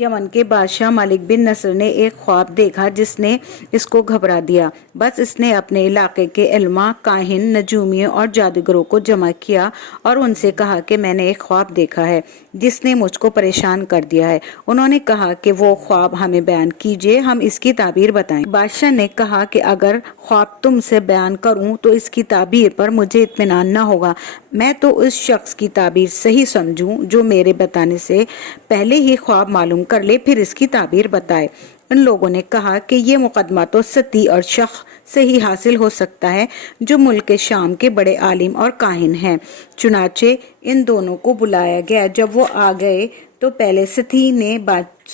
یمن کے بادشاہ ملک بن نصر نے ایک خواب دیکھا جس نے اس کو گھبرا دیا۔ بس اس نے اپنے علاقے کے علماء، کاہن، نجومیوں اور جادوگروں کو جمع کیا اور ان سے کہا کہ میں نے ایک خواب دیکھا ہے جس نے مجھ کو پریشان کر دیا ہے۔ انہوں نے کہا کہ وہ خواب ہمیں بیان کیجئے، ہم اس کی تعبیر بتائیں۔ بادشاہ نے کہا کہ اگر خواب تم سے بیان کروں تو اس کی تعبیر پر مجھے اطمینان نہ ہوگا۔ میں تو اس شخص کی تعبیر صحیح سمجھوں جو میرے بتانے سے پہلے ہی خواب معلوم کر لے پھر اس کی تعبیر بتائے۔ ان لوگوں نے کہا کہ یہ مقدمہ تو ستی اور شخ سے ہی حاصل ہو سکتا ہے جو ملک شام کے بڑے عالم اور کاہن ہیں۔ چنانچہ ان دونوں کو بلایا گیا۔ جب وہ آ گئے تو پہلے ستی نے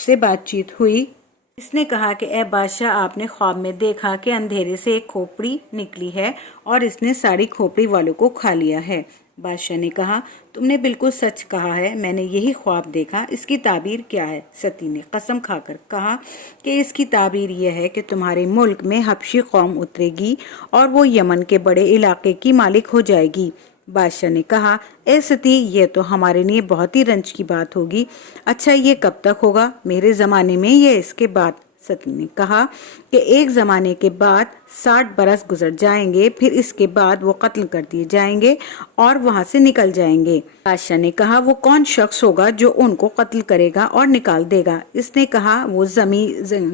سے بات چیت ہوئی۔ اس نے کہا کہ اے بادشاہ، آپ نے خواب میں دیکھا کہ اندھیرے سے ایک کھوپڑی نکلی ہے اور اس نے ساری کھوپڑی والوں کو کھا لیا ہے۔ بادشاہ نے کہا تم نے بالکل سچ کہا ہے، میں نے یہی خواب دیکھا، اس کی تعبیر کیا ہے؟ ستی نے قسم کھا کر کہا کہ اس کی تعبیر یہ ہے کہ تمہارے ملک میں حبشی قوم اترے گی اور وہ یمن کے بڑے علاقے کی مالک ہو جائے گی۔ بادشاہ نے کہا اے ستی، یہ تو ہمارے لیے بہت ہی رنج کی بات ہوگی۔ اچھا یہ کب تک ہوگا، میرے زمانے میں یا اس کے بعد؟ ستی نے کہا کہ ایک زمانے کے بعد 60 برس گزر جائیں گے، پھر اس کے بعد وہ قتل کر دیے جائیں گے اور وہاں سے نکل جائیں گے۔ بادشاہ نے کہا وہ کون شخص ہوگا جو ان کو قتل کرے گا اور نکال دے گا؟ اس نے کہا وہ زمی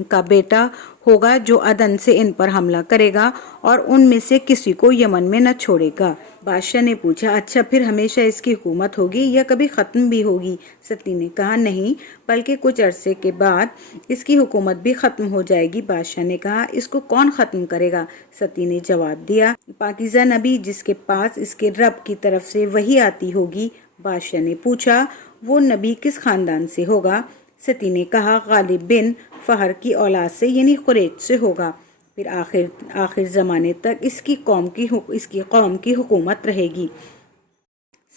کا بیٹا ہوگا جو عدن سے ان پر حملہ کرے گا اور ان میں سے کسی کو یمن میں نہ چھوڑے گا۔ بادشاہ نے پوچھا اچھا پھر ہمیشہ اس کی حکومت ہوگی یا کبھی ختم بھی ہوگی؟ ستی نے کہا نہیں، بلکہ کچھ عرصے کے بعد اس کی حکومت بھی ختم ہو جائے گی۔ بادشاہ نے کہا اس کو کون ختم کرے گا؟ ستی نے جواب دیا پاکیزہ نبی جس کے پاس اس کے رب کی طرف سے وحی آتی ہوگی۔ بادشاہ نے پوچھا وہ نبی کس خاندان سے ہوگا؟ ستی نے کہا غالب بن فہر کی اولاد سے یعنی قریش سے ہوگا، پھر آخر زمانے تک اس کی قوم کی حکومت رہے گی۔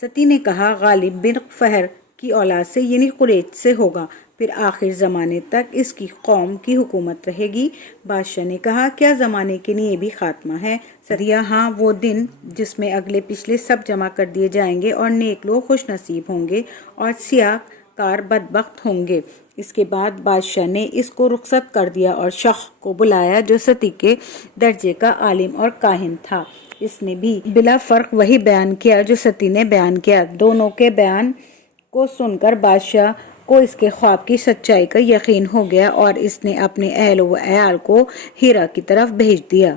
ستی نے کہا غالب بن فہر کی اولاد سے یعنی قریش سے ہوگا، پھر آخر زمانے تک اس کی قوم کی حکومت رہے گی۔ بادشاہ نے کہا کیا زمانے کے لیے بھی خاتمہ ہے؟ سدیا ہاں، وہ دن جس میں اگلے پچھلے سب جمع کر دیے جائیں گے اور نیک لوگ خوش نصیب ہوں گے اور سیاہ کار بدبخت ہوں گے۔ اس کے بعد بادشاہ نے اس کو رخصت کر دیا اور شخ کو بلایا جو ستی کے درجے کا عالم اور کاہن تھا۔ اس نے بھی بلا فرق وہی بیان کیا جو ستی نے بیان کیا۔ دونوں کے بیان کو سن کر بادشاہ کو اس کے خواب کی سچائی کا یقین ہو گیا اور اس نے اپنے اہل و عیال کو ہیرا کی طرف بھیج دیا۔